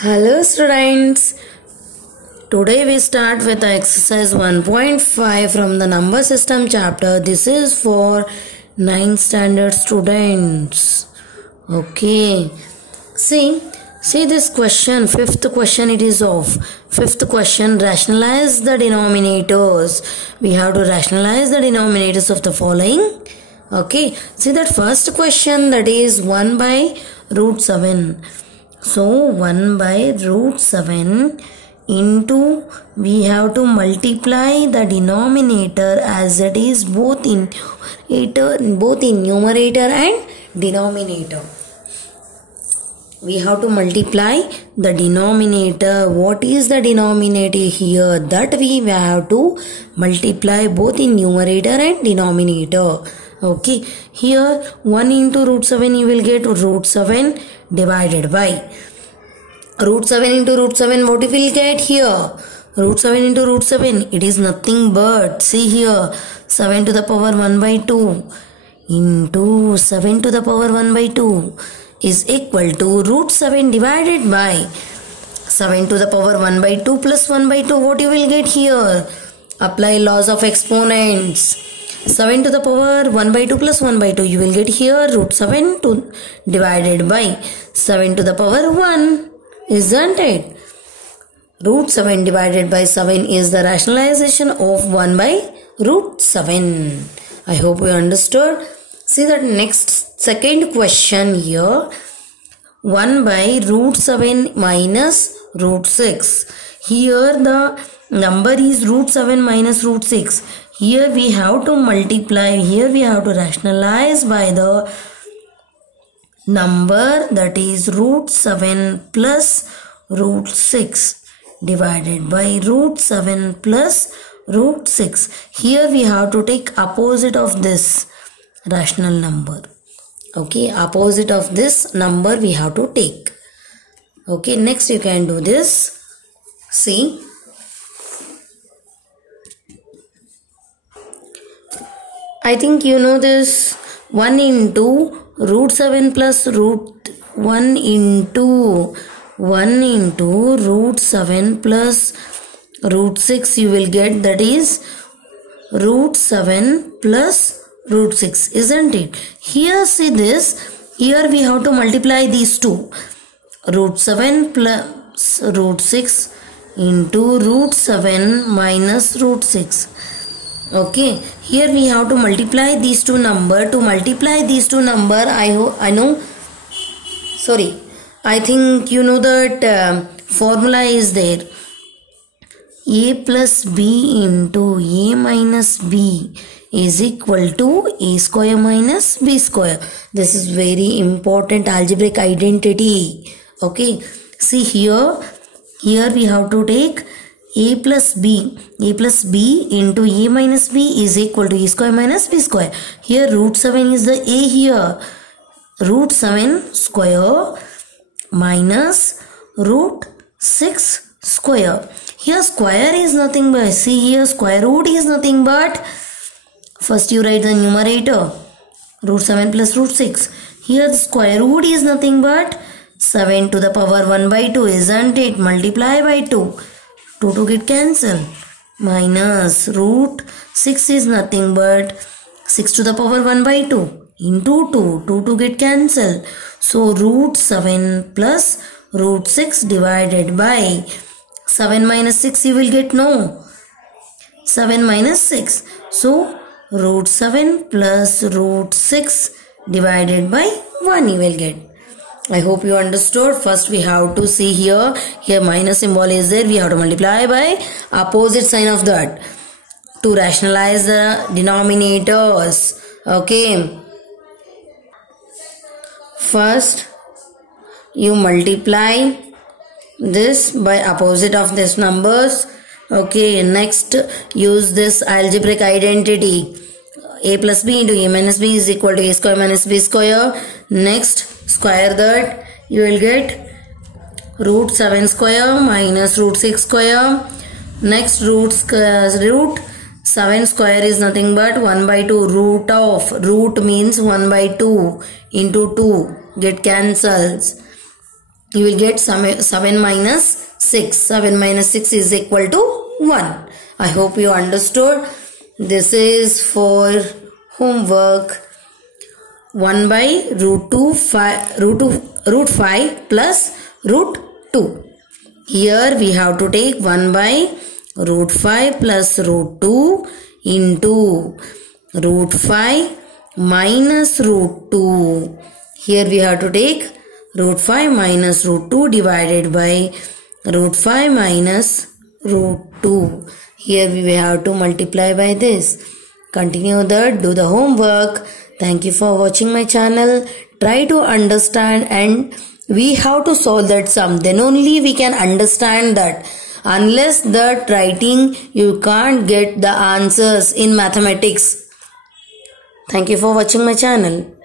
Hello students, today we start with the exercise 1.5 from the number system chapter. This is for 9th standard students. Okay, see this question, fifth question it is of. Fifth question, rationalize the denominators. We have to rationalize the denominators of the following. Okay, see that first question, that is 1 by root 7. So 1 by root 7 into, we have to multiply the denominator as it is both in numerator and denominator. We have to multiply the denominator. What is the denominator here? That we have to multiply both in numerator and denominator. Okay, here 1 into root 7 you will get root 7 divided by root 7 into root 7. What you will get here? Root 7 into root 7, it is nothing but, see here, 7 to the power 1 by 2 into 7 to the power 1 by 2 is equal to root 7 divided by 7 to the power 1 by 2 plus 1 by 2. What you will get here? Apply laws of exponents. 7 to the power 1 by 2 plus 1 by 2, you will get here root 7 divided by 7 to the power 1, isn't it? Root 7 divided by 7 is the rationalization of 1 by root 7. I hope you understood. See that next second question here, 1 by root 7 minus root 6. Here the number is root 7 minus root 6. Here we have to multiply, here we have to rationalize by the number, that is root 7 plus root 6 divided by root 7 plus root 6. Here we have to take opposite of this rational number. Okay, opposite of this number we have to take. Okay, next you can do this. See, I think you know this, 1 into root 7 plus root 1 into root 7 plus root 6 you will get, that is root 7 plus root 6, isn't it? Here see this, here we have to multiply these two, root 7 plus root 6 into root 7 minus root 6. Okay, here we have to multiply these two number. To multiply these two number, I think you know that formula is there. A plus B into A minus B is equal to A square minus B square. This is very important algebraic identity. Okay, see here we have to take A plus B into A minus B is equal to A square minus B square. Here root 7 is the A here. Root 7 square minus root 6 square. Here square is nothing but, see here square root is nothing but, first you write the numerator, root 7 plus root 6. Here the square root is nothing but 7 to the power 1 by 2, isn't it? Multiply by 2. 2 get cancelled, minus root 6 is nothing but 6 to the power 1 by 2 into 2 get cancelled. So root 7 plus root 6 divided by 7 minus 6 you will get, no, 7 minus 6. So root 7 plus root 6 divided by 1 you will get. I hope you understood. First we have to see here minus symbol is there. We have to multiply by opposite sign of that to rationalize the denominators. Okay. First you multiply this by opposite of this numbers. Okay. Next use this algebraic identity. A plus B into A minus B is equal to A square minus B square. Next square that, you will get root 7 square minus root 6 square. Next root 7 square is nothing but 1 by 2. Root means 1 by 2 into 2 get cancels. You will get 7 minus 6. 7 minus 6 is equal to 1. I hope you understood. This is for homework. 1 by root 5 plus root 2. Here we have to take 1 by root 5 plus root 2 into root 5 minus root 2. Here we have to take root 5 minus root 2 divided by root 5 minus root 2. Here we will have to multiply by this. Continue that, do the homework. Thank you for watching my channel. Try to understand, and we have to solve that sum. Then only we can understand that. Unless that writing, you can't get the answers in mathematics. Thank you for watching my channel.